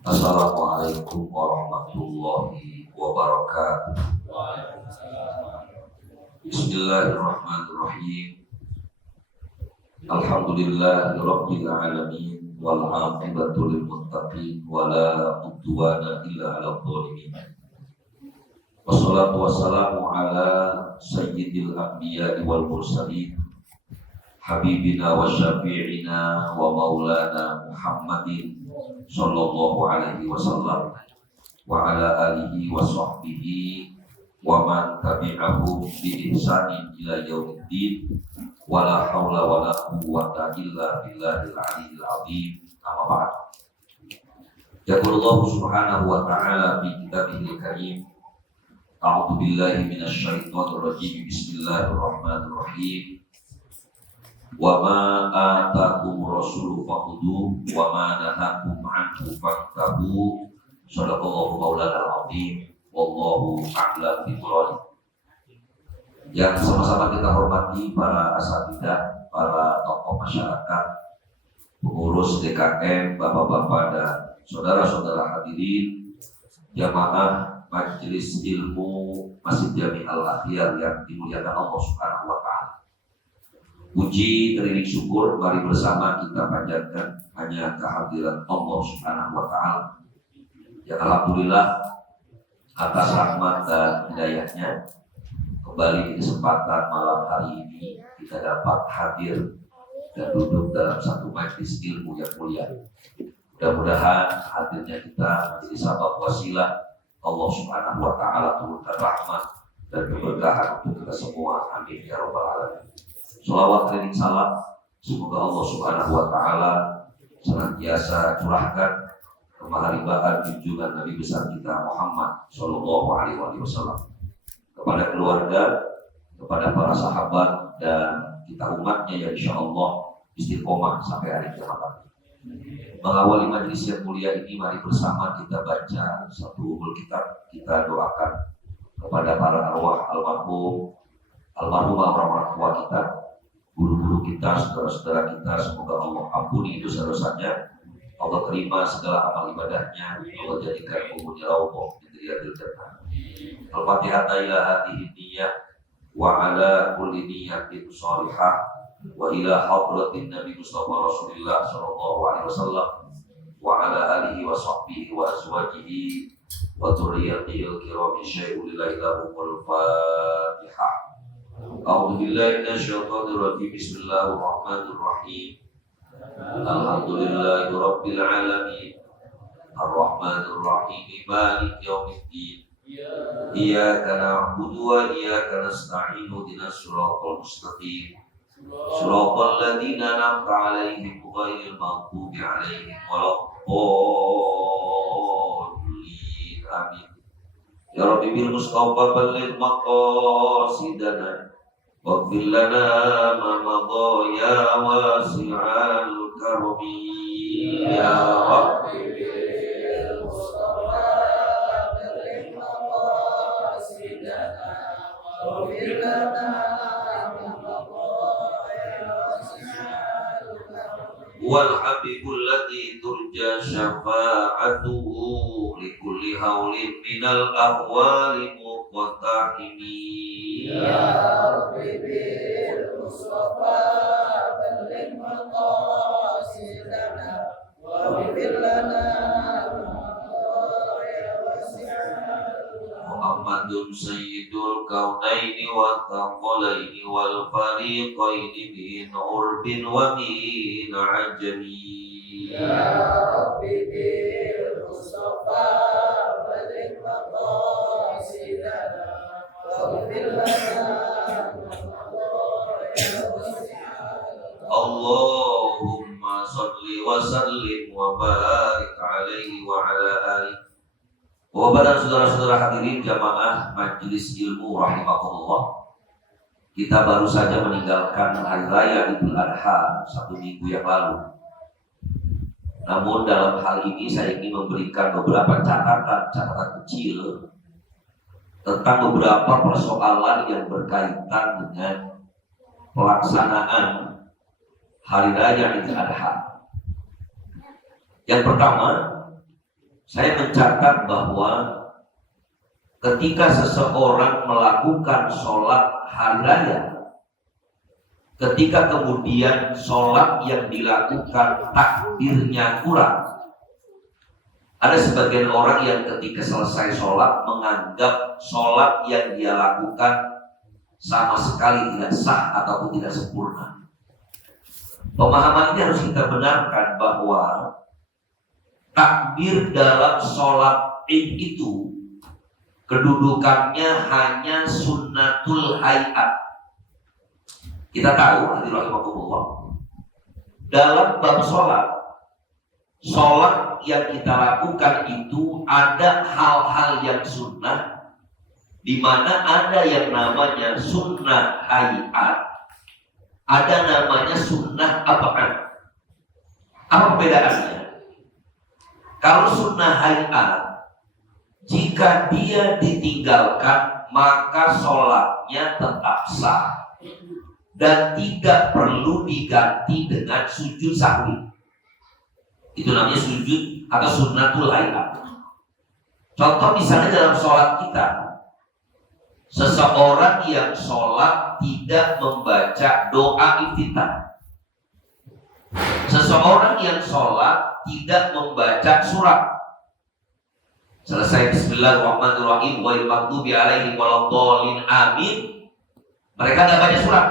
Assalamualaikum warahmatullahi wabarakatuh. Bismillahirrahmanirrahim. Alhamdulillahirabbil alamin wal 'aqibatu lil muttaqin wala udwana illa 'alal zalimin. Wassalatu wassalamu ala sayyidil anbiya'i wal mursalin habibina wa syafi'ina wa maulana Muhammadin sallallahu alaihi wasallam wa ala alihi wa sahbihi wa man tabi'ahum bi ihsanin ila yaumiddin wa la haula wa la quwwata illa billahil aliyyil azim. Amma ba'd. Yaqulullahu subhanahu wa ta'ala fi kitabihil karim, a'udzu billahi minasy syaithanir rajim. Bismillahirrahmanirrahim. Wa ma atakum rasulu fakhudhu wa ma nahakum anhu fantahu. Shadaqallahu maulana al-azim. Wallahu a'lam bishawab. Yang sama-sama kita hormati para asatidzah, para tokoh masyarakat, pengurus DKM, bapak-bapak dan saudara-saudara hadirin jamaah Majelis Ilmu Masjid Jami Al-Akhyar yang dimuliakan Allah Subhanahu wa taala. Puji teriring syukur mari bersama kita panjatkan hanya kehadiran Allah Subhanahu wa taala. Ya alhamdulillah atas rahmat dan hidayahnya kembali di kesempatan malam hari ini kita dapat hadir dan duduk dalam satu majelis ilmu yang mulia. Mudah-mudahan hadirnya kita menjadi sabab wasilah Allah Subhanahu wa taala turunkan rahmat dan keberkahan untuk kita semua. Amin ya rabbal alamin. Shalawat keliling salam semoga Allah Subhanahu wa taala senantiasa curahkan kemaharibaan junjungan Nabi besar kita Muhammad sallallahu alaihi wasallam kepada keluarga, kepada para sahabat dan kita umatnya yang insyaallah istiqomah sampai hari kiamat. Mengawali majelis yang mulia ini, mari bersama kita baca satu umul kitab. Kita doakan kepada para arwah almarhumah orang tua kita, guru-guru kita, saudara-saudara kita, semoga Allah ampuni dosa-dosanya, Allah terima segala amal ibadahnya, Allah jadikan kuburnya raudhah min riyadil jannah. Al-Fatihah ila hadihi niyyah wa ala kulli niyyatin shalihah wa ila hadratin Nabi Mustafa Rasulullah sallallahu alaihi wasallam wa ala alihi wa sahbihi wa azwajihi wa dzurriyyatihi al-kiram syai'ul lahumul Fatihah. A'udzu billahi minasyaitonir rajim. Bismillahirrahmanirrahim. Alhamdulillahi rabbil alamin. Ar-Rahmanir Rahim. Maliki yaumiddin. Iyyaka na'budu wa iyyaka nasta'in. Ihdinas siratal mustaqim. Siratal ladzina an'amta 'alaihim ghairil maghdubi 'alaihim waladdallin. Amin. Ya Rabbi bil Mustafa balligh maqasidana waghfir lana ma madha ya wasi'al karami. Ya Rabbi bil Mustafa balligh maqasidana waghfir lana ma madha ya wasi'al karami. Wal habibul ladzi turja syafa'atuhu likulli haulin minal ahwali muqtahimi. Ya Rabbi bil Mustafa balligh maqasidana waghfir lana ya wasi'al. Muhammadun sayyidul kaunaini wa thaqalaini wal fariqaini min urbin wa min ajami. Ya Rabbi bil Mustafa balligh maqasidana waghfir lana ya wasi'al. Allahumma shalli wa sallim wa barik alaihi wa ala alihi. Bapak dan saudara-saudara hadirin jamaah Majelis Ilmu rahimakumullah. Kita baru saja meninggalkan hari raya Idul Adha 1 minggu yang lalu. Namun dalam hal ini saya ingin memberikan beberapa catatan kecil tentang beberapa persoalan yang berkaitan dengan pelaksanaan Hari Raya Idul Adha. Yang pertama, Saya mencatat bahwa ketika seseorang melakukan sholat hari raya, ketika kemudian sholat yang dilakukan takbirnya kurang, ada sebagian orang yang ketika selesai sholat menganggap sholat yang dia lakukan sama sekali tidak sah ataupun tidak sempurna. Pemahaman ini harus kita benarkan bahwa takbir dalam sholat Id itu kedudukannya hanya sunnatul hayat. Kita tahu, hadirin rahimakumullah, dalam bab sholat yang kita lakukan itu ada hal-hal yang sunnah, di mana ada yang namanya sunnah hayat, ada namanya sunnah apaan. Apa perbedaannya? Kalau sunnah hayat, jika dia ditinggalkan maka sholatnya tetap sah dan tidak perlu diganti dengan sujud sahwi. Itu namanya sujud atau sunnatul hayat. Contoh misalnya dalam sholat kita, seseorang yang sholat tidak membaca doa iftitah, seseorang yang sholat tidak membaca surat, selesai bismillahirrahmanirrahim wa maghdubi alaihim waladdallin amin, mereka tidak baca surat,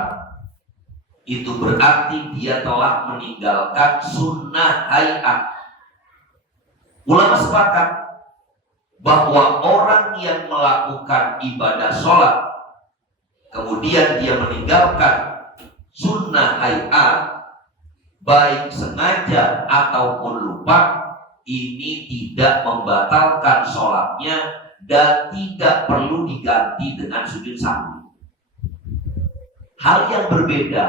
itu berarti dia telah meninggalkan sunnah hayat. Ulama sepakat bahwa orang yang melakukan ibadah sholat kemudian dia meninggalkan sunnah hayat, baik sengaja ataupun lupa, ini tidak membatalkan sholatnya dan tidak perlu diganti dengan sujud sahwi. Hal yang berbeda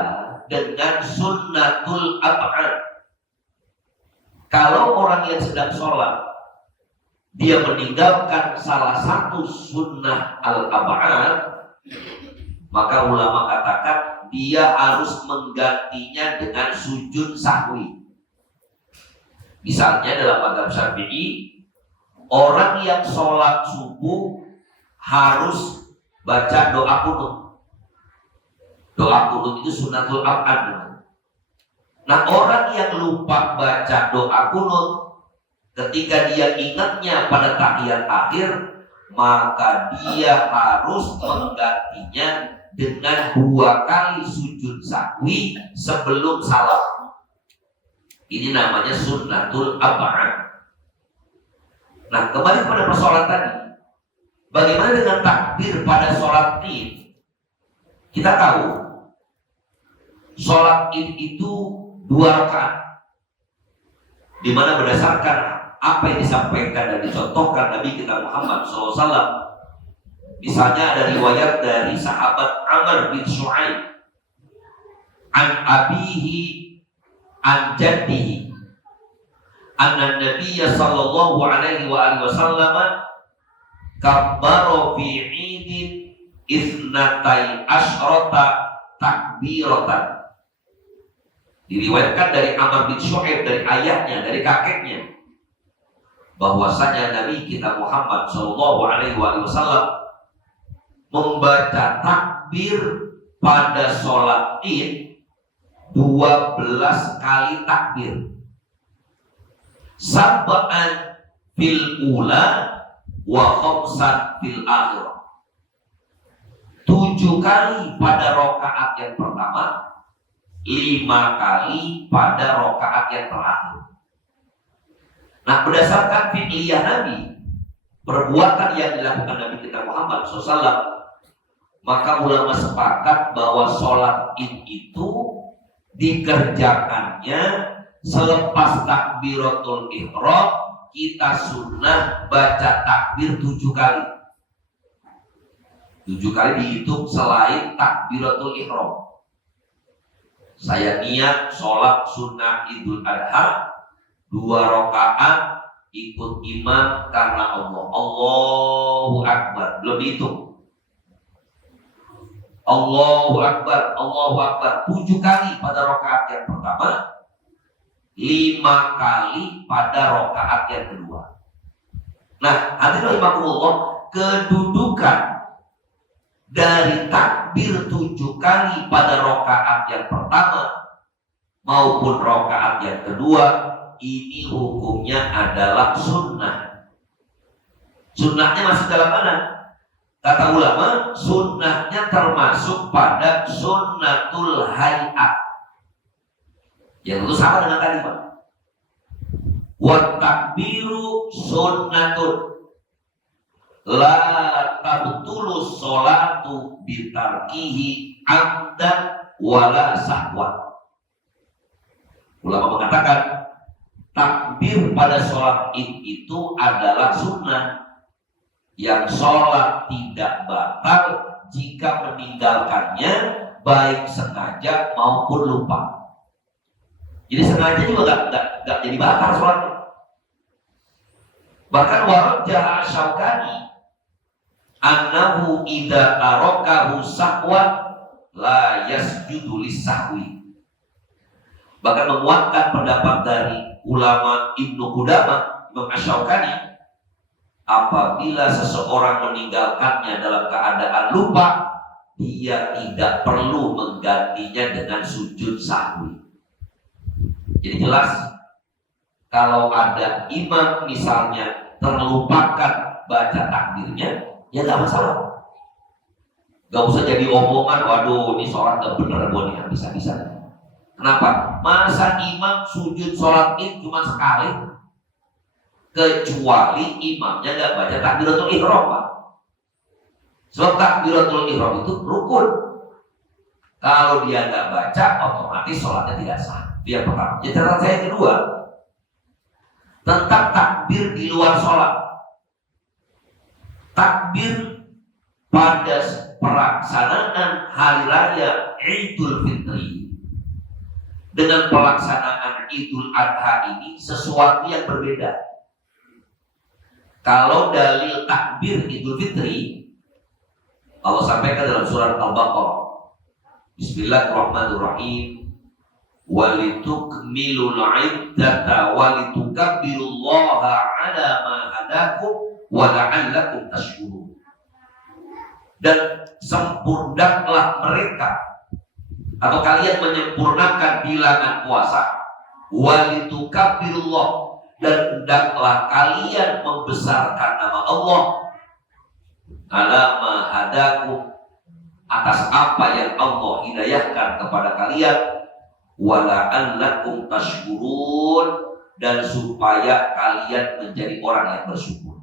dengan sunnatul ab'ad. Kalau orang yang sedang sholat dia meninggalkan salah satu sunnah al-ab'ad, maka ulama katakan dia harus menggantinya dengan sujud sahwi. Misalnya dalam mazhab Syafi'i, orang yang sholat subuh harus baca doa qunut. Doa qunut itu sunnatul ab'ad. Nah, orang yang lupa baca doa qunut, ketika dia ingatnya pada tahiyat akhir, maka dia harus menggantinya dengan 2 kali sujud sahwi sebelum salam. Ini namanya sunnatul ab'ad. Nah, kembali kepada persoalan tadi, bagaimana dengan takbir pada sholat Id? Kita tahu sholat Id itu 2 rakaat, di mana berdasarkan apa yang disampaikan dan dicontohkan Nabi kita Muhammad SAW. Misalnya ada riwayat dari sahabat Amr bin Shu'aib an abihi an jaddihi anna Nabiyya sallallahu alaihi wa wasallam kabbara fi 'idin isnatai asyrata takbiratan. Diriwayatkan dari Amr bin Shu'aib, dari ayahnya, dari kakeknya, bahwasanya Nabi kita Muhammad sallallahu alaihi wasallam membaca takbir pada sholat Id 12 kali takbir. Sab'an fil ula wa khamsan fil akhir. 7 kali pada rakaat yang pertama, 5 kali pada rakaat yang terakhir. Nah, berdasarkan fiqhiyah Nabi, perbuatan yang dilakukan Nabi kita Muhammad SAW, maka ulama sepakat bahwa sholat Id itu dikerjakannya selepas takbiratul ihram. Kita sunnah baca takbir 7 kali. 7 kali dihitung selain takbiratul ihram. Saya niat sholat sunnah Idul Adha 2 rakaat ikut imam karena Allah. Allahu Akbar, belum dihitung. Allahu Akbar, Allahu Akbar 7 kali pada rakaat yang pertama, 5 kali pada rakaat yang kedua. Nah, hadirin rahimakumullah, kedudukan dari takbir 7 kali pada rakaat yang pertama maupun rakaat yang kedua ini hukumnya adalah sunnah. Sunnahnya masuk dalam mana? Kata ulama, sunnahnya termasuk pada sunnatul hayat. Yang itu sama dengan tadi, Pak. Wa takbiru sunnatun la tabtulu sholatu bitarkihi amdan wala sahwan. Ulama mengatakan takbir pada sholat id itu adalah sunnah yang sholat tidak batal jika meninggalkannya baik sengaja maupun lupa. Jadi sengaja juga gak jadi batal sholatnya. Bahkan warajah Asy-Syaukani annahu idza tarakahu sahwan la yasjudu lis-sahwi. Bahkan menguatkan pendapat dari ulama Ibnu Qudamah, Imam Asy-Syaukani, apabila seseorang meninggalkannya dalam keadaan lupa, dia tidak perlu menggantinya dengan sujud sahwi. Jadi jelas kalau ada imam misalnya terlupakan baca takbirnya, ya nggak masalah. Gak usah jadi omongan, waduh ini sholat gak bener gue nih, bisa-bisa. Kenapa? Masa imam sujud sholat id cuma sekali? Kecuali imamnya gak baca takbiratul ihram, Pak. Sebab takbiratul ihram itu rukun. Kalau dia gak baca, otomatis sholatnya tidak sah. Itu yang pertama. Jadi catatan saya yang kedua tentang takbir di luar sholat. Takbir pada pelaksanaan hari raya Idul Fitri dengan pelaksanaan Idul Adha ini sesuatu yang berbeda. Kalau dalil takbir Idul Fitri, Allah sampaikan dalam surat Al-Baqarah, Bismillahirrahmanirrahim, walitukmilul iddata walitukabbirullaha ala ma hadakum wa la'allakum tashkurun. Dan sempurnakanlah mereka atau kalian menyempurnakan bilangan puasa, walitukabbirullah, dan hendaklah kalian membesarkan nama Allah ala ma hadakum, atas apa yang Allah hidayahkan kepada kalian, wala'allakum tashkurun, dan supaya kalian menjadi orang yang bersyukur.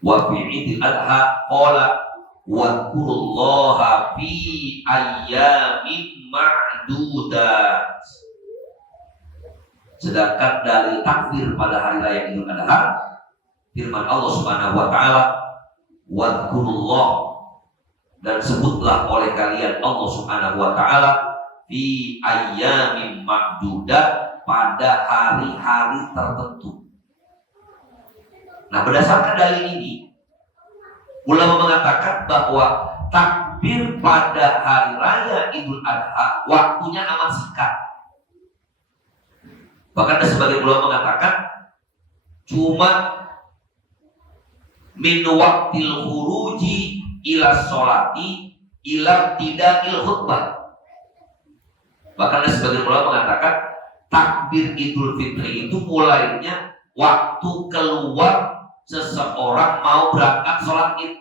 Wa fi Idul Adha qala wadhkurullaha fi ayyamin ma'dudat. Sedangkan dalil takbir pada hari raya Idul Adha, firman Allah Subhanahu wa taala, wadhkurullah, dan sebutlah oleh kalian Allah Subhanahu wa taala fi ayyamin ma'dudat, pada hari-hari tertentu. Nah, berdasarkan dalil ini, ulama mengatakan bahwa takbir pada hari raya Idul Adha waktunya amat singkat. Bahkan ada sebagian ulama mengatakan cuma min waqtil khuruji ila sholati ila tidakil khutbah. Bahkan ada sebagian ulama mengatakan takbir Idul Fitri itu mulainya waktu keluar seseorang mau berangkat sholat id,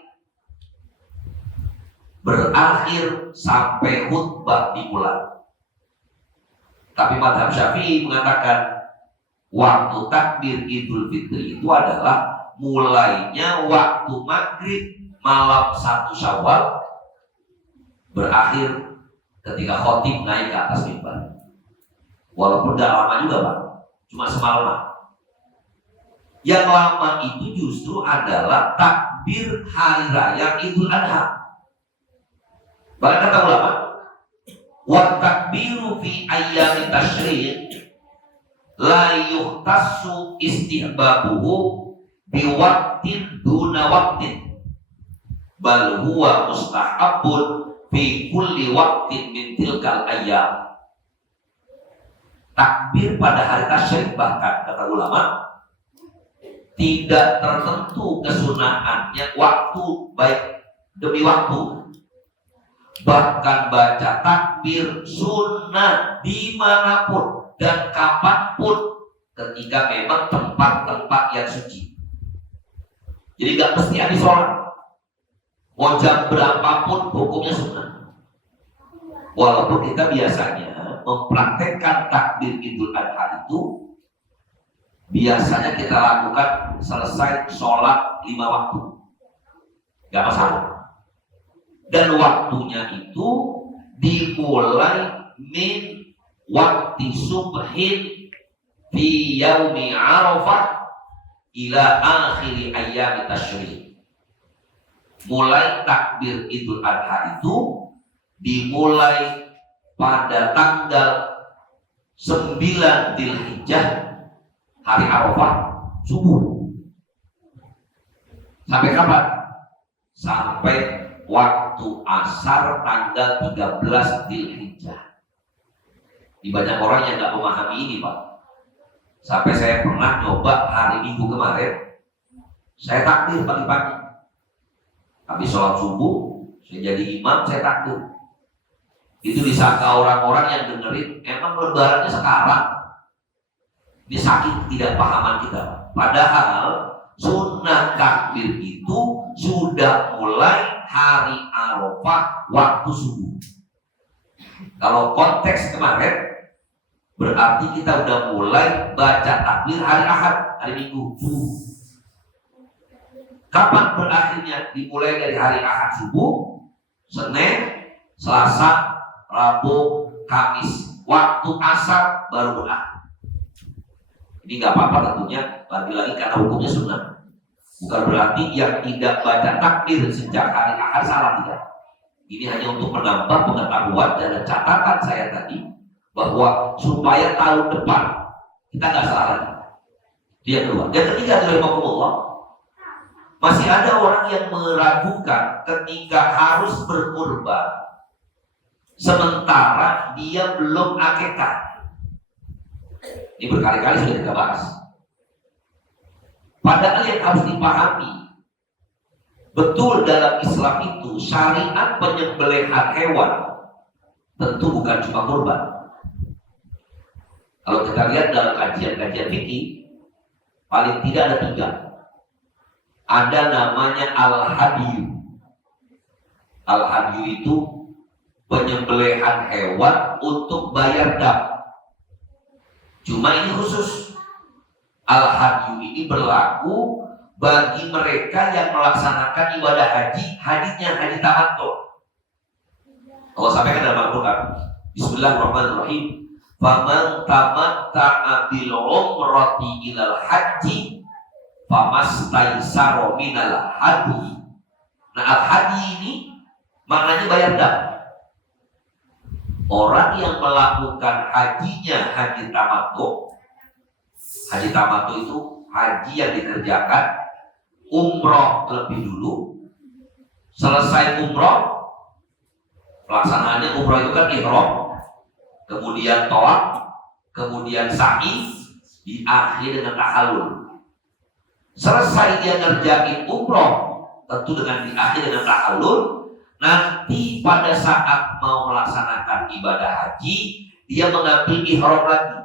berakhir sampai khutbah dimulai. Tapi mazhab Syafi'i mengatakan waktu takbir Idul Fitri itu adalah mulainya waktu maghrib malam 1 Syawal, berakhir ketika khotib naik ke atas mimbar. Walaupun gak lama juga, Pak, cuma semalaman. Yang lama itu justru adalah takbir hari raya Idul Adha. Bahkan kata ulama, wa takbiru fi ayyami tasyrik la yuhtassu istihbabuhu biwaqtin duna waqtin, bal huwa mustahabun fi kulli waqtin min tilkal ayyam. Takbir pada hari tasyrik bahkan kata ulama tidak tertentu kesunahannya waktu baik demi waktu. Bahkan baca takbir sunnah dimanapun dan kapanpun ketika memang tempat-tempat yang suci. Jadi gak mesti habis sholat, mau jam berapapun hukumnya sunnah. Walaupun kita biasanya mempraktekkan takbir Idul Adha itu biasanya kita lakukan selesai sholat 5 waktu, gak masalah. Dan waktunya itu dimulai min waktu subhin fi yaumi Arafah ila akhiri ayyam tasyrik. Mulai takbir Idul Adha itu dimulai pada tanggal 9 Dzulhijjah, hari Arafah subuh. Sampai kapan? Sampai waktu asar tanggal 13 Dzulhijjah. Di banyak orang yang gak memahami ini, Pak. Sampai saya pernah nyoba hari Minggu kemarin, saya takbir pagi-pagi. Habis sholat subuh, saya jadi imam, saya takbir. Itu disangka orang-orang yang dengerin, emang lebarannya sekarang. Ini saking tidak pahaman kita. Padahal sunnah takbir itu sudah mulai hari Arafah waktu subuh. Kalau konteks kemarin berarti kita udah mulai baca takbir hari Ahad, hari Minggu subuh. Kapan berakhirnya? Dimulai dari hari Ahad subuh, Senin, Selasa, Rabu, Kamis. Waktu asar baru berakhir. Ini nggak apa-apa tentunya, lagi-lagi karena hukumnya sunnah. Bukan berarti yang tidak baca takbir sejak hari Ahad salah, tidak. Ini hanya untuk menambah pengetahuan dan catatan saya tadi bahwa supaya tahun depan kita nggak salah lagi. Itu yang kedua. Yang ketiga adalah masih ada orang yang meragukan ketika harus berkurban sementara dia belum akikah. Ini berkali-kali sudah kita bahas. Padahal yang harus dipahami, betul dalam Islam itu syariat penyembelihan hewan tentu bukan cuma kurban. Kalau kita lihat dalam kajian-kajian fikih, paling tidak ada 3. Ada namanya al-hadiyu. Al-hadiyu itu penyembelihan hewan untuk bayar dam. Cuma ini khusus. Al-hadiyu ini berlaku bagi mereka yang melaksanakan ibadah haji, hajinya haji tamattu. Allah sampaikan dalam Al-Quran, Bismillahirrahmanirrahim. Faman tamatta'a bil umrati ilal haji famastaysara minal hadi. Nah, al-hadi ini maknanya bayar dam. Orang yang melakukan hajinya haji tamattu. Haji tamattu itu haji yang dikerjakan umroh lebih dulu. Selesai umroh, pelaksanaannya umroh itu kan ihram, kemudian tawaf, kemudian sa'i, diakhiri dengan tahallul. Selesai dia ngerjain umroh, tentu dengan diakhiri dengan tahallul. Nanti pada saat mau melaksanakan ibadah haji, dia mengambil ihram lagi.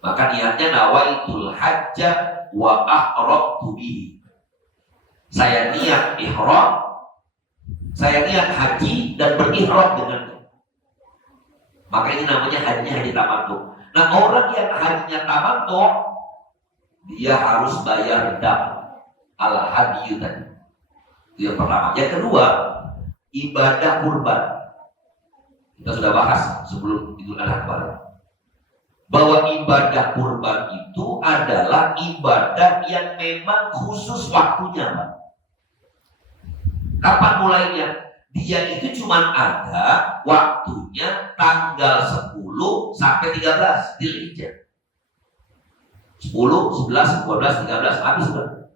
Maka niatnya nawaitul hajja wa ahramtu bihi. Saya niat ihram, saya niat haji dan berihram dengannya. Maka ini namanya haji tamattu. Nah, orang yang hajinya tamattu, dia harus bayar dam al-hadiyu tadi. Itu yang pertama. Yang kedua, ibadah kurban. Kita sudah bahas sebelum Idul Adha kemarin, bahwa ibadah kurban itu adalah ibadah yang memang khusus waktunya, Pak. Kapan mulainya? Dia itu cuma ada waktunya tanggal 10 sampai 13 Dzulhijjah. 10, 11, 12, 13 habis sudah.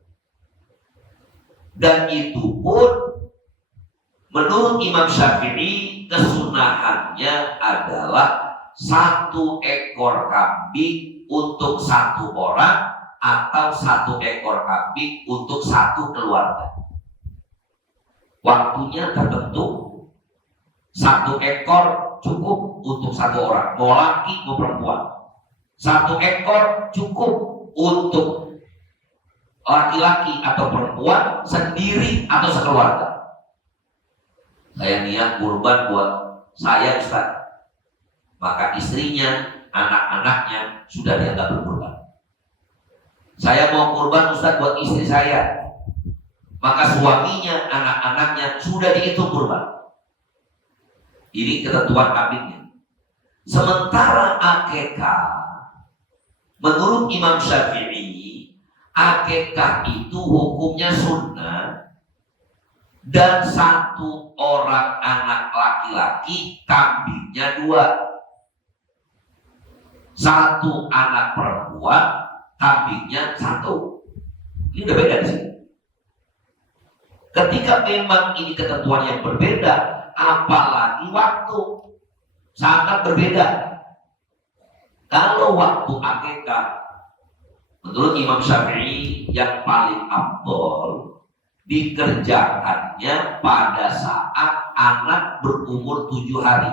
Dan itu pun menurut Imam Syafi'i kesunahannya adalah 1 ekor kambing untuk 1 orang atau 1 ekor kambing untuk 1 keluarga. Waktunya tertentu. 1 ekor cukup untuk 1 orang, mau laki mau perempuan. 1 ekor cukup untuk laki-laki atau perempuan sendiri atau sekeluarga. Saya niat kurban buat saya, Ustaz. Maka istrinya, anak-anaknya sudah dianggap berkurban. Saya mau kurban, Ustaz, buat istri saya. Maka suaminya, anak-anaknya sudah dihitung kurban. Ini ketentuan kambingnya. Sementara akekah, menurut Imam Syafi'i, akekah itu hukumnya sunnah, dan 1 orang anak laki-laki kambingnya 2. 1 anak perempuan kambingnya 1. Ini udah beda di sini. Ketika memang ini ketentuan yang berbeda, apalagi waktu sangat berbeda. Kalau waktu akikah, menurut Imam Syafi'i yang paling afdol dikerjakannya pada saat anak berumur 7 hari.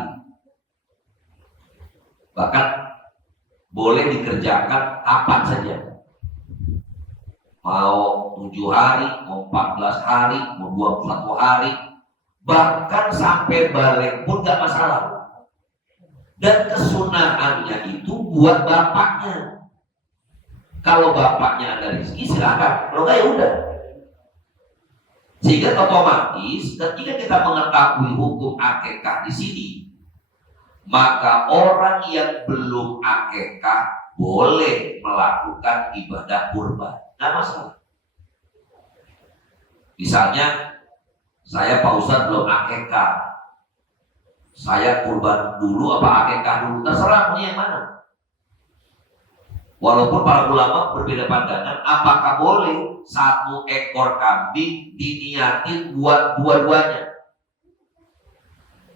Bahkan boleh dikerjakan kapan saja. Mau 7 hari, mau 14 hari, mau 21 hari, bahkan sampai balik pun gak masalah. Dan kesunahannya itu buat bapaknya. Kalau bapaknya ada rezeki silakan, kalau gak ya udah. Sehingga otomatis ketika kita mengetahui hukum akikah di sini, maka orang yang belum akikah boleh melakukan ibadah kurban, nggak masalah. Misalnya saya Pak Ustadz belum akikah, saya kurban dulu apa akikah dulu, terserah punya yang mana. Walaupun para ulama berbeda pandangan, apakah boleh 1 ekor kambing diniatin buat dua-duanya.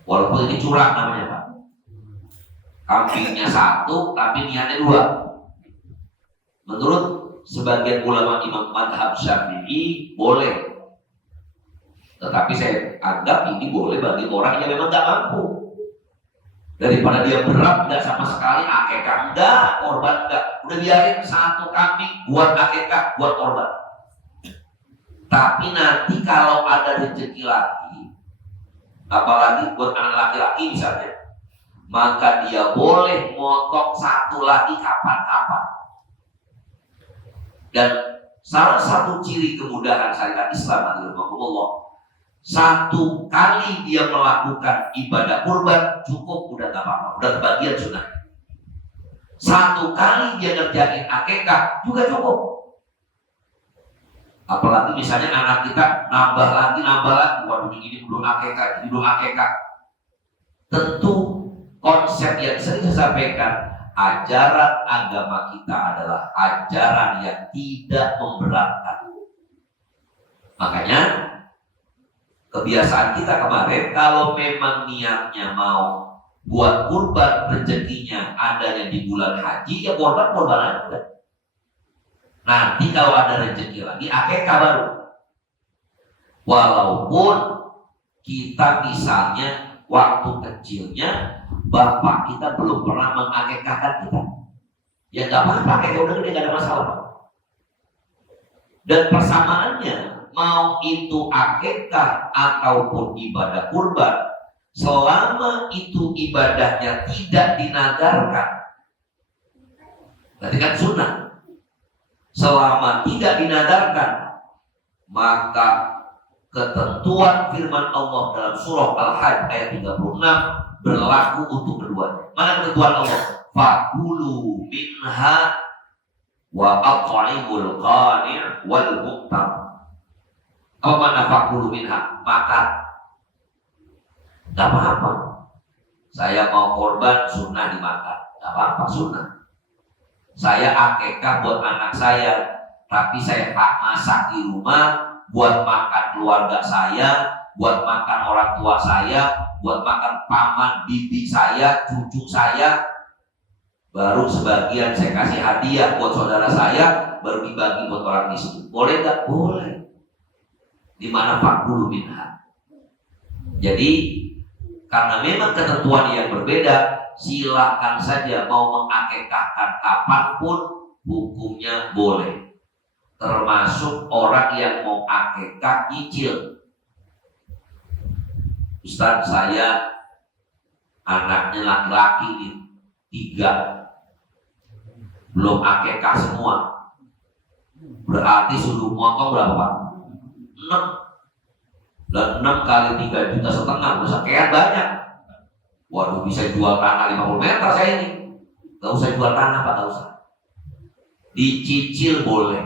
Walaupun ini curang namanya Pak. Kambingnya 1 tapi niatnya 2. Menurut sebagian ulama Imam Madhab Syafi'i boleh. Tetapi saya anggap ini boleh bagi orang yang memang gak mampu. Daripada dia berat gak sama sekali, akikah enggak, korban enggak, udah biarin 1 kambing buat akikah, buat korban. Tapi nanti kalau ada rezeki lagi, apalagi buat anak laki-laki misalnya, maka dia boleh motong 1 lagi kapan-kapan. Dan salah satu ciri kemudahan syariat Islam adalah 1 kali dia melakukan ibadah kurban cukup, udah gak apa-apa, udah kebagian sunnah. 1 kali dia ngerjain akikah juga cukup. Apalagi misalnya anak kita nambah lagi, waduh ini belum akikah, ini belum akikah. Tentu konsep yang sering saya sampaikan, ajaran agama kita adalah ajaran yang tidak memberatkan. Makanya kebiasaan kita kemarin, kalau memang niatnya mau buat kurban, rezekinya adanya di bulan haji, ya korban aja. Nanti kalau ada rezeki lagi, akikah baru. Walaupun kita misalnya waktu kecilnya bapak kita belum pernah mengakikahkan kita, ya nggak apa-apa, akikah udah gede, nggak ada masalah. Dan persamaannya, mau itu akikah ataupun ibadah kurban, selama itu ibadahnya tidak dinadarkan, berarti kan sunnah. Selama tidak dinadarkan, maka ketentuan firman Allah dalam surah Al-Hajj ayat 36 berlaku untuk keduanya. Mana ketentuan Allah? Fakulu minha wa at'imul qani' wal muqtam. Apa makna fakulu minha? Makan. Gak apa-apa. Saya mau korban, sunnah dimakan. Gak apa-apa, sunnah. Saya akikah buat anak saya, tapi saya tak masak di rumah buat makan keluarga saya, buat makan orang tua saya, buat makan paman, bibi saya, cucu saya. Baru sebagian saya kasih hadiah buat saudara saya, baru dibagi buat orang miskin. Boleh nggak? Boleh. Di mana fakulu minha. Jadi karena memang ketentuan yang berbeda, silakan saja mau mengakekahkan kapanpun, hukumnya boleh. Termasuk orang yang mau akekah cicil. Ustaz, saya anaknya laki-laki nih 3, belum akekah semua. Berarti suruh motong berapa Pak? 6. Dan 6 kali 3,5 juta, udah sekian banyak. Waduh, bisa jual tanah 50 meter saya ini. Gak usah jual tanah Pak, gak usah. Dicicil boleh.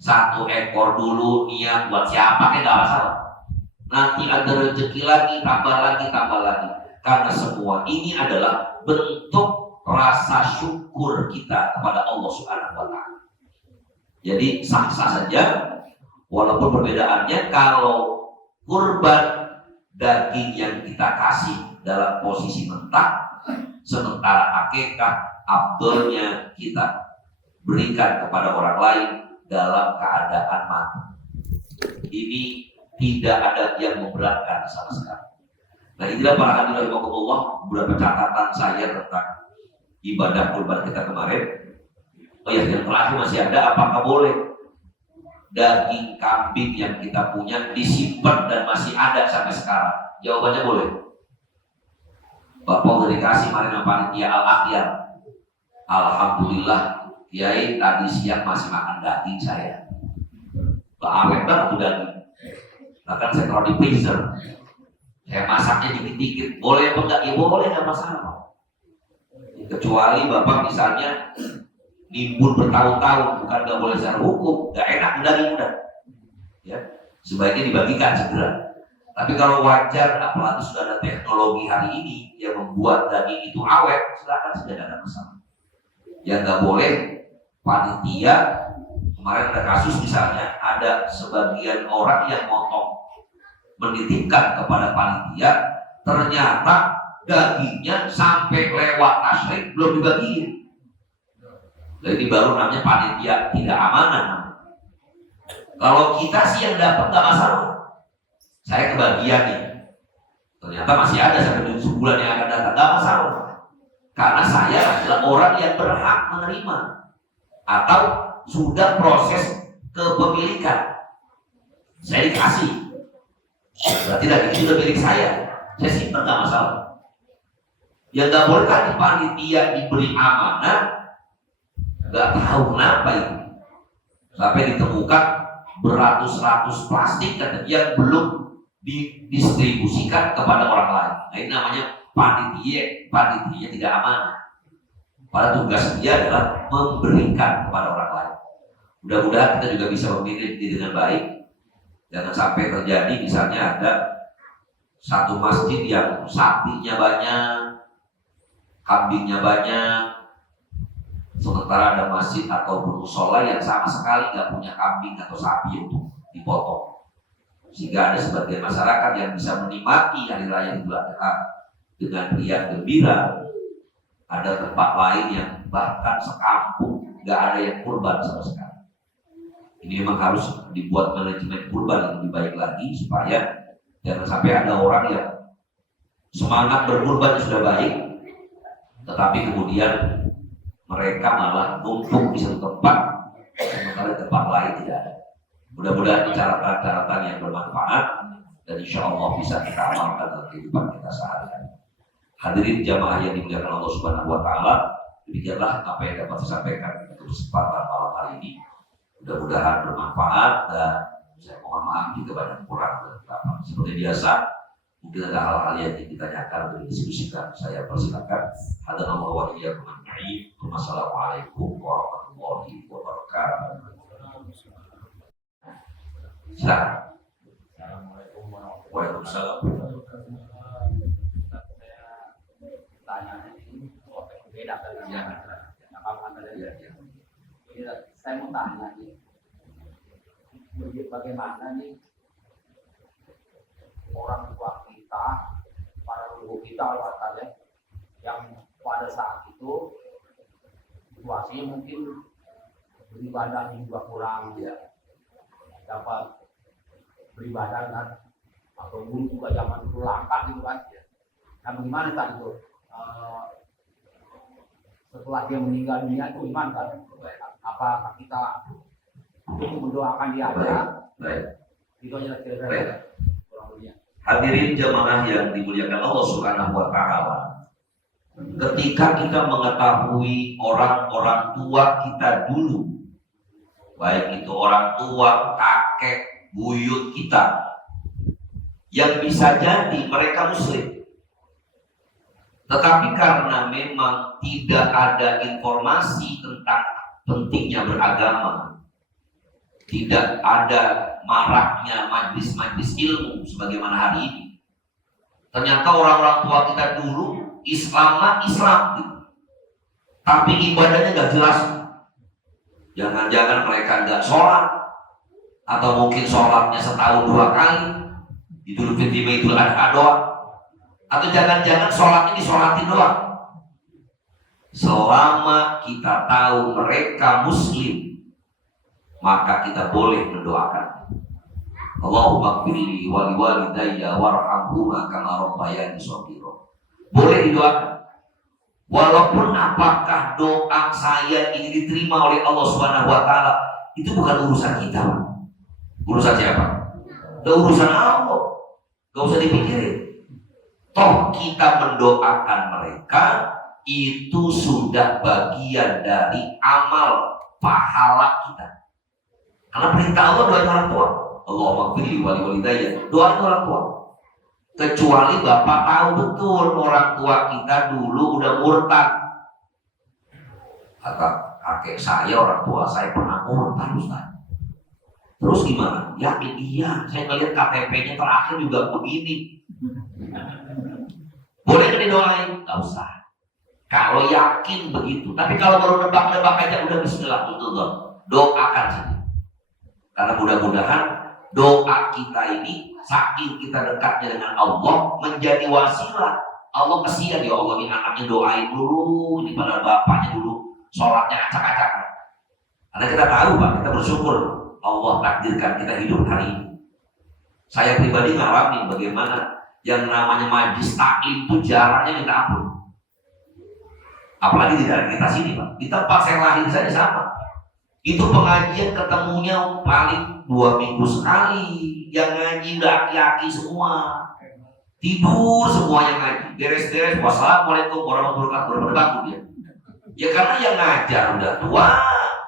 1 ekor dulu niat buat siapa kayak gak masalah. Nanti ada rezeki lagi, tambah lagi, tambah lagi. Karena semua ini adalah bentuk rasa syukur kita kepada Allah Subhanahu wa Ta'ala. Jadi sah-sah saja, walaupun perbedaannya. Kalau kurban daging yang kita kasih dalam posisi mentah, sementara akikah afdolnya kita berikan kepada orang lain dalam keadaan mati. Ini tidak ada yang memberatkan sama sekali. Nah, inilah para hadirin rahimakumullah, beberapa catatan saya tentang ibadah kurban kita kemarin. Oh ya, yang terakhir masih ada, apakah boleh daging kambing yang kita punya disimpan dan masih ada sampai sekarang? Jawabannya boleh. Bapak udah dikasih kemarin sama panitia Al-Akhyar. Alhamdulillah, Kiai tadi siang masih makan daging saya. Awet banget tuh daging. Bahkan saya taruh di freezer. Saya masaknya dikit-dikit. Boleh apa enggak? Ya boleh, nggak masalah. Kecuali Bapak misalnya nimbun bertahun-tahun, bukan nggak boleh secara hukum, nggak enak daging udah. Ya, sebaiknya dibagikan segera. Tapi kalau wajar, apalagi sudah ada teknologi hari ini yang membuat daging itu awet, silakan saja, nggak ada masalah. Yang nggak boleh, panitia kemarin ada kasus misalnya, ada sebagian orang yang motong menitipkan kepada panitia, ternyata dagingnya sampai lewat tasyrik belum dibagiin. Jadi baru namanya panitia tidak amanah. Kalau kita sih yang dapat nggak masalah. Saya kebagian nih, ternyata masih ada sampai sebulan yang akan datang, nggak masalah. Karena saya adalah orang yang berhak menerima atau sudah proses kepemilikan. Saya dikasih. Berarti daging itu udah milik saya simpan, nggak masalah. Yang nggak boleh kan panitia diberi amanah, nggak tahu kenapa itu sampai ditemukan beratus-ratus plastik yang belum didistribusikan kepada orang lain. Nah, ini namanya panitia tidak amanah. Pada tugas dia adalah memberikan kepada orang lain. Mudah-mudahan kita juga bisa memilih dengan baik. Jangan sampai terjadi misalnya ada satu masjid yang sapinya banyak, kambingnya banyak, sementara ada masjid atau musola yang sama sekali nggak punya kambing atau sapi untuk dipotong. Sehingga ada sebagian masyarakat yang bisa menikmati hari raya Idul Adha dengan riang gembira. Ada tempat lain yang bahkan sekampung nggak ada yang kurban sama sekali. Ini memang harus dibuat manajemen kurban yang lebih baik lagi supaya jangan sampai ada orang yang semangat berkurban sudah baik, tetapi kemudian mereka malah numpuk di satu tempat sementara tempat lain tidak ada. Mudah-mudahan catatan-catatan yang bermanfaat dan insya Allah bisa kita amalkan dalam kehidupan kita sehari-hari. Hadirin jamaah yang dimuliakan Allah Subhanahu wa Ta'ala, demikianlah apa yang dapat saya sampaikan untuk kesempatan malam hari ini. Mudah-mudahan bermanfaat dan saya mohon maaf jika banyak kurang dan kekurangan. Seperti biasa, mungkin ada hal-hal yang ingin ditanyakan atau didiskusikan, saya persilakan. Hadanallahu wa iyyakum ajma'in. Wassalamualaikum warahmatullahi wabarakatuh. Silakan. Waalaikumsalam. Beda kali ya. Saya mau tanya nih, bagaimana nih orang tua kita, para leluhur kita, yang pada saat itu situasinya mungkin beribadah juga kurang, ya dapat beribadah kan, atau guru juga zaman dulu langka gitu kan. Nah bagaimana kan itu setelah dia meninggal dunia itu gimana kan? Apa kita untuk mendoakan dia aja? Itu aja kira-kira kurang lebihnya. Hadirin jamaah yang dimuliakan Allah Subhanahu wa taala. Ketika kita mengetahui orang-orang tua kita dulu, baik itu orang tua, kakek, buyut kita, yang bisa jadi mereka muslim, tetapi karena memang tidak ada informasi tentang pentingnya beragama, tidak ada maraknya majlis-majlis ilmu sebagaimana hari ini, ternyata orang-orang tua kita dulu Islam gitu, tapi ibadahnya nggak jelas. Jangan-jangan mereka nggak sholat, atau mungkin sholatnya setahun 2 kali, Idul Fitri, Idul Adha doang, atau jangan-jangan sholatnya disolatin doang. Selama kita tahu mereka muslim, maka kita boleh mendoakan. Allahumma qfirli wa liwalidayya warhamhuma kama rabbayani shaghira. Boleh didoakan. Walaupun apakah doa saya ini diterima oleh Allah Subhanahu wa taala, itu bukan urusan kita. Urusan siapa? Urusan Allah. Gak usah dipikirin. Toh kita mendoakan mereka itu sudah bagian dari amal pahala kita. Karena perintah Allah doa orang tua. Allahumma qfirli wa liwalidayya. Doa orang tua. Kecuali Bapak tahu betul orang tua kita dulu udah murtad. Kata kakek saya, orang tua saya pernah murtad, Ustaz. Terus gimana? Yakin iya, saya ngeliat KTP-nya terakhir juga begini. Boleh nggak didoain? Gak usah. Kalau yakin begitu. Tapi kalau baru nebak-nebak aja udah bismillah, betul. Doakan saja. Karena mudah-mudahan doa kita ini saking kita dekatnya dengan Allah menjadi wasilah. Allah kesian ya Allah, ini anaknya doain dulu, ini pada bapaknya dulu sholatnya acak-acakan. Karena kita tahu Pak, kita bersyukur Allah takdirkan kita hidup hari ini. Saya pribadi ngalamin bagaimana yang namanya majlis taklim itu jaraknya minta ampun. Apalagi di daerah kita sini Pak, di tempat saya lahir saja sama. Itu pengajian ketemunya paling 2 minggu sekali. Yang ngaji udah aki-aki semua, tidur semua yang ngaji, beres-beres wassalamualaikum warahmatullahi wabarakatuh dia. Ya karena yang ngajar udah tua,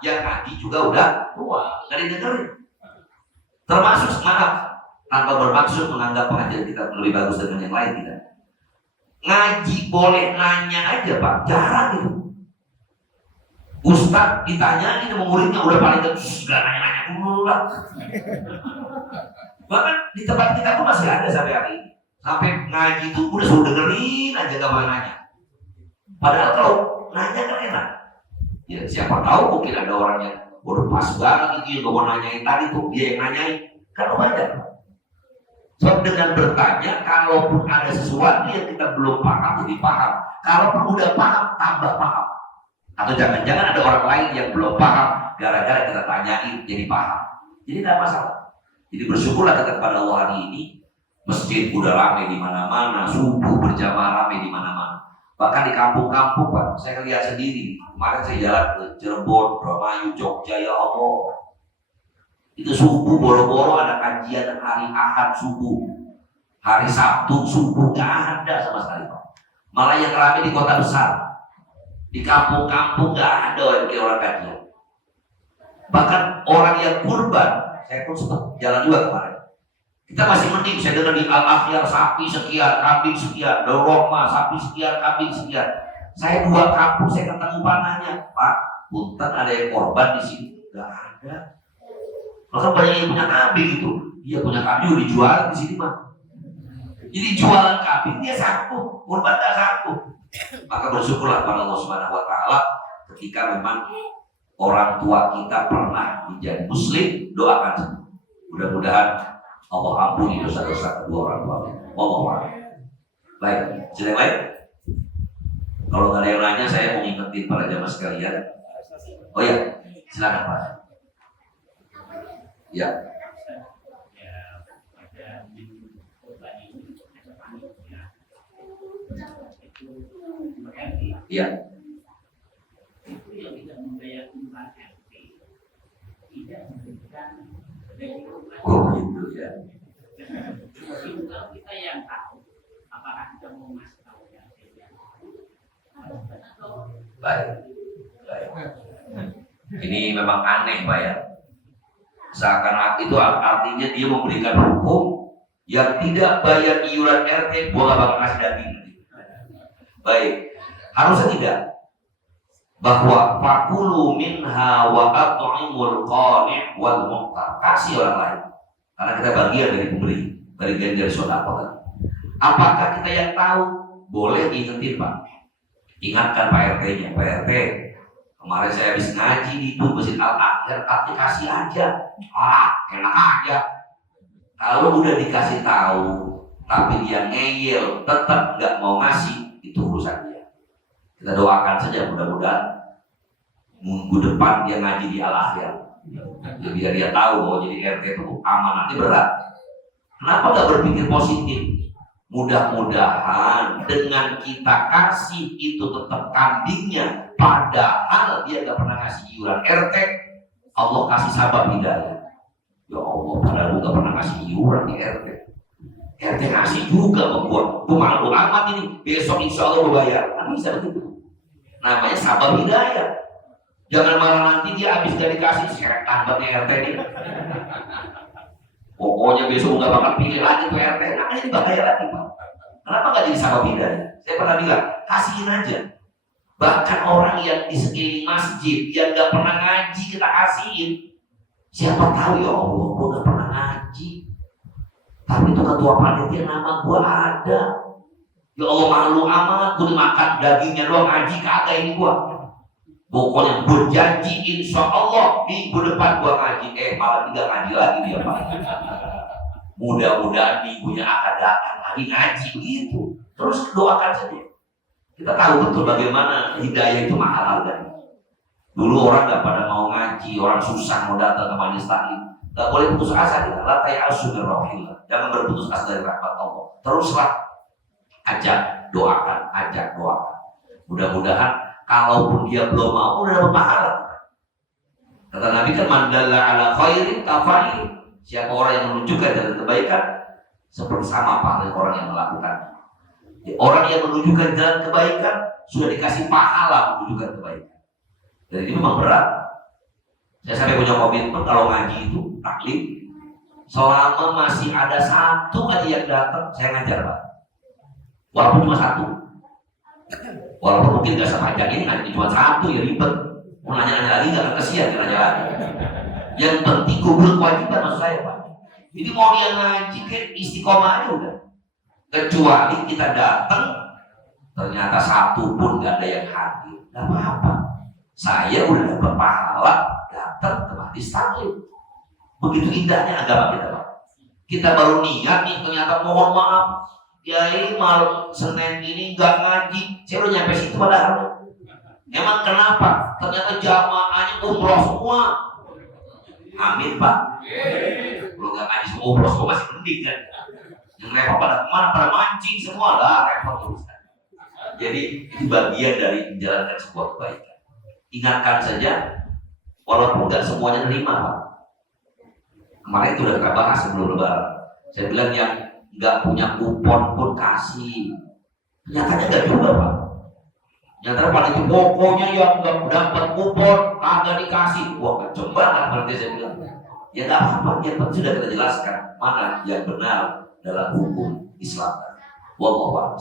yang ngaji juga udah tua, nggak didengerin. Termasuk maaf, tanpa bermaksud menganggap pengajian kita lebih bagus dengan yang lain, tidak. Ngaji boleh nanya aja Pak, jarang itu. Ustaz ditanyain sama muridnya udah paling gak nanya-nanya dulu lah. Bahkan di tempat kita pun masih ada sampai hari ini. Sampai ngaji itu udah suruh dengerin aja gak boleh nanya. Padahal kalau nanya kan enak. Ya siapa tahu mungkin ada orang yang udah pas banget gitu yang gak mau nanyain tadi tuh, dia yang nanyain. Kan wajar. So dengan bertanya, kalaupun ada sesuatu yang kita belum paham jadi paham. Kalaupun udah paham, tambah paham. Atau jangan-jangan ada orang lain yang belum paham, gara-gara kita tanyain jadi paham. Jadi gak masalah. Jadi bersyukurlah kita kepada Allah hari ini. Masjid udah ramai di mana-mana, subuh berjamaah ramai di mana-mana. Bahkan di kampung-kampung Pak, saya lihat sendiri. Kemarin saya jalan ke Cirebon, Indramayu, Jogja, ya Allah. Itu subuh boro-boro ada kajian hari Ahad subuh, hari Sabtu subuh nggak ada sama sekali Pak. Malah yang ramai di kota besar, di kampung-kampung nggak ada orang kajian. Bahkan orang yang kurban, saya pun sempat jalan juga kemarin. Kita masih mending, saya dengar di Al-Akhyar sapi sekian, kambing sekian, Doroma sapi sekian, kambing sekian. Saya 2 kampung, saya ketemu panahnya, Pak, punten ada yang korban di sini, nggak ada. Maka banyak yang punya kambing itu, dia punya kambing dijual di sini mah. Jadi jualan kambing dia sanggup, kurban nggak sanggup. Maka bersyukurlah kepada Allah Subhanahu Wa Taala ketika memang orang tua kita pernah menjadi Muslim, doakan saja. Mudah-mudahan Allah ampuni dosa-dosa kedua orang tua. Allah. Baik, jadi lain. Kalau nggak ada yang nanya, saya mau ngingetin para jamaah sekalian. Oh ya, silakan Pak. Ya. Ya. Oh gitu ya. Kalau kita yang tahu, apakah kita mau masuk tahu ya? Baik. Baik. Ini memang aneh Pak ya. Seakan-akan itu artinya dia memberikan hukum yang tidak bayar iuran RT, gua gak bakal kasih daging. Baik, harusnya tidak. Bahwa fakulu minha wa at'imul qani' wal muqtar. Kasih orang lain. Karena kita bagian dari pemberi, bagian dari sedekah. Apakah kita yang tahu? Boleh ingetin Pak. Ingatkan Pak RT-nya, Pak RT. Kemarin saya habis ngaji di Masjid Al-Akhir, tapi kasih aja. Enak aja. Kalau udah dikasih tahu, tapi dia ngeyel, tetap nggak mau ngasih, itu urusan dia. Kita doakan saja mudah-mudahan minggu depan dia ngaji di Al-Akhir. Ya, biar dia tahu bahwa jadi RT itu amanatnya berat. Kenapa nggak berpikir positif? Mudah-mudahan dengan kita kasih itu tetap kambingnya, padahal dia nggak pernah ngasih iuran RT, Allah kasih sabab hidayah. Ya Allah, padahal lu nggak pernah ngasih iuran di RT. RT ngasih juga membuat gue malu amat ini, besok insya Allah gue bayar. Kan bisa begitu. Namanya sabab hidayah. Jangan malah nanti dia habis gak dikasih seretan buatnya RT ini. Pokoknya besok nggak bakal pilih lagi tuh RT. Nah ini bahaya lagi Pak. Kenapa nggak jadi sabab hidayah? Saya pernah bilang, kasihin aja. Bahkan orang yang di sekeliling masjid yang nggak pernah ngaji kita kasihin. Siapa tahu ya Allah, gue nggak pernah ngaji. Tapi itu ketua panitia nama gue ada. Ya Allah malu amat, gue makan dagingnya doang, ngaji kagak ini gue. Pokoknya gue janji insya Allah minggu depan gue ngaji. Malah tidak ngaji lagi dia Pak. Mudah-mudahan minggunya akan datang lagi ngaji begitu. Terus doakan saja. Kita tahu betul bagaimana hidayah itu mahal harganya. Dulu orang gak pada mau ngaji, orang susah mau datang ke majelis taklim. Gak boleh putus asa kita. La ta'asu min rahmatillah. Jangan berputus asa dari rahmat Allah. Teruslah ajak doakan. Mudah-mudahan kalaupun dia belum mau udah dapat pahala. Kata Nabi kan mandalla ala khairin kafa'il. Siapa orang yang menunjukkan jalan kebaikan seperti sama pahala orang yang melakukan. Orang yang menunjukkan jalan kebaikan sudah dikasih pahala menunjukkan kebaikan. Dan ini memang berat. Saya sampai punya komitmen kalau ngaji itu taklim, selama masih ada satu aja yang datang, saya ngajar Pak. Walaupun cuma satu. Walaupun mungkin gak sama ajak ini ngaji cuma satu ya ribet. Mau nanya-nanya lagi gak kesian dia nanya lagi. Yang penting kubur kewajiban maksud saya Pak. Jadi mau dia ngaji ke istiqomah aja udah. Kecuali kita datang ternyata satu pun gak ada yang hadir, gak apa-apa. Saya udah dapat pahala datang ke majelis taklim. Begitu indahnya agama kita Pak. Kita baru niat nih ternyata mohon maaf Kiai malam Senin ini nggak ngaji. Saya udah nyampe situ padahal. Emang kenapa? Ternyata jamaahnya umroh semua. Amin Pak. Kalau nggak ngaji semua umroh semua masih mending kan. Yang repot pada kemana? Pada mancing semua lah repot terus. Jadi itu bagian dari menjalankan sebuah kebaikan. Ingatkan saja, walaupun nggak semuanya nerima Pak. Kemarin itu udah kita bahas sebelum lebaran. Saya bilang yang nggak punya kupon pun kasih. Nyatanya nggak juga Pak. Nyatanya pada itu pokoknya yang nggak dapat kupon kagak dikasih. Wah kenceng banget berarti saya bilang. Ya nggak apa-apa, yang penting sudah kita jelaskan mana yang benar dalam hukum Islam. Wallahu a'lam.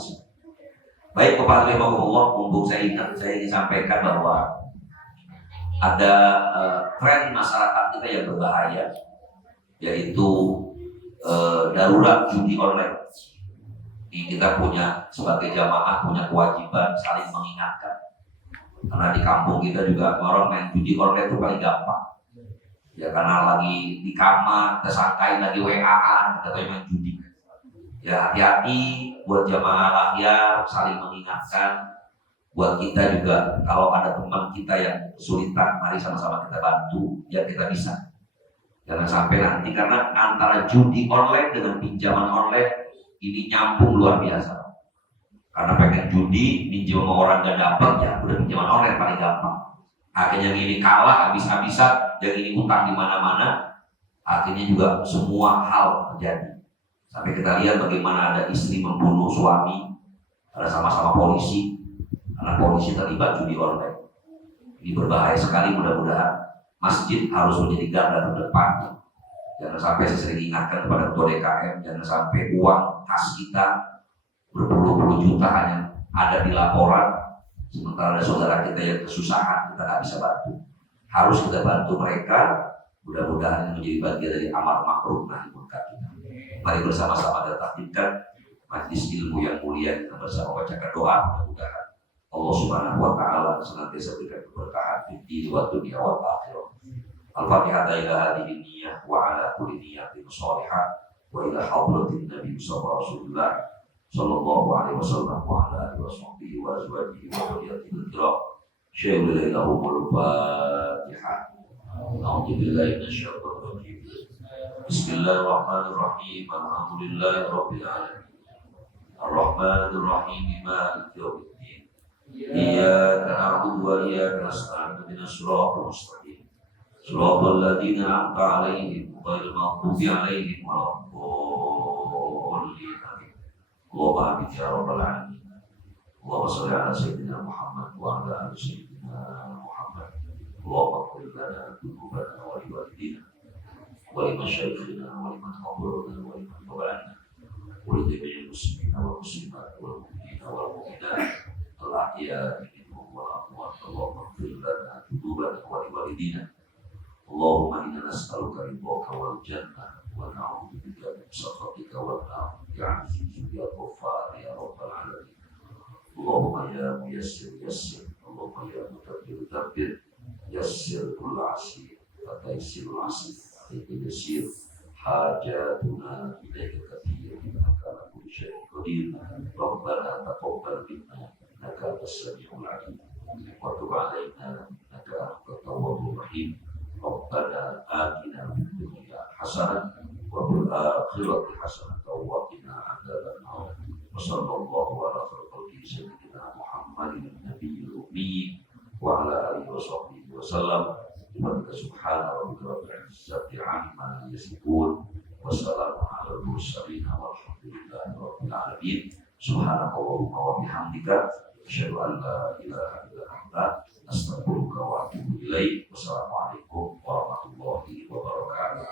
Baik Bapak Rahimahullah, mumpung saya ingat saya ingin sampaikan bahwa ada tren masyarakat kita yang berbahaya, yaitu darurat judi online. Ini kita punya sebagai jamaah punya kewajiban saling mengingatkan. Karena di kampung kita juga orang main judi online itu paling gampang. Ya karena lagi di kamar, tersangkain lagi WA-an, kita main judi. Ya hati-hati buat jamaah rakyat saling mengingatkan Buat kita juga, kalau ada teman kita yang kesulitan, mari sama-sama kita bantu yang kita bisa. Jangan sampai nanti, karena antara judi online dengan pinjaman online ini nyambung luar biasa. Karena pengen judi, minjem sama orang gak dapat, ya udah pinjaman online paling gampang. Akhirnya yang ini kalah habis-habisan, yang ini utang di mana-mana. Akhirnya juga semua hal terjadi. Sampai kita lihat bagaimana ada istri membunuh suami, ada sama-sama polisi, karena polisi terlibat judi online. Ini berbahaya sekali. Mudah-mudahan masjid harus menjadi garda terdepan. Jangan sampai saya sering ingatkan kepada ketua DKM, jangan sampai uang kas kita berpuluh-puluh juta hanya ada di laporan, sementara ada saudara kita yang kesusahan, kita nggak bisa bantu. Harus kita bantu mereka. Mudah-mudahan menjadi bagian dari amar ma'ruf nahi munkar kita. Mari bersama-sama kita takdirkan majlis ilmu yang mulia, kita bersama bacakan doa. Mudah-mudahan Allah Subhanahu wa taala senantiasa berikan keberkahan di wa dunia wal akhirah. Al-Fatihah ila hadhihi niyyah wa ala kulli niyyatin shalihah wa ila hadratin Nabi sallallahu alaihi wasallam wa ala alihi washabbihi wa azwajihi wa dhurriyyatihi al-kiram. Syai'ul ilahumul Fatihah. A'udzu billahi minasyaitonir rajim. Bismillahirrahmanirrahim. Alhamdulillahirabbil alamin. Ar-Rahmanir Rahim. Maliki yaumiddin. Iyyaka na'budu wa iyyaka nasta'in. Ihdinas siratal mustaqim. Shiratal ladzina an'amta 'alaihim ghairil maghdubi 'alaihim waladdallin. Allahumma amin ya rabbal alamin. Allahumma shalli ala sayyidina Muhammad wa ala ali sayyidina Muhammad. Allahumma qul lana dhunubana wa li walidina wa li masyayikhina wa liman hadarana wa liman tabi'ana wa li jami'il muslimina wal muslimat wal mu'minina wal mu'minat al-ahya'i minhum wal amwat. Allahumma qul lana dhunubana wa li walidina. Allahumma inna nas'aluka ridhaka wal jannah wa na'udzu bika min sakhatika wan nar. Ya Aziz ya Ghaffar ya Rabbal alamin. Allahumma ya muyassir yassir. Allahumma ya mudabbir dabbir. Yassir kull asir wa taysir asir. Yassir hajatuna ilaika kathir innaka ala kulli syai'in qadir. Rabbana taqabbal minna innaka antas samiul alim. Wa tub 'alaina innaka antat tawwabur rahim. Rabbana atina fid dunya hasanah wa fil akhirati hasanah wa qina adzabannar. Wa sallallahu ala sayyidina Muhammadin nabiyil ummi wa ala alihi wa sahbihi wa sallam. Subhana rabbika rabbil izzati 'amma yasifun wa salamun 'alal mursalin walhamdulillahi rabbil alamin. Subhanakallahumma wa bihamdika asyhadu an la ilaha illa anta astaghfiruka wa atubu ilaik. Wassalamualaikum warahmatullahi wabarakatuh.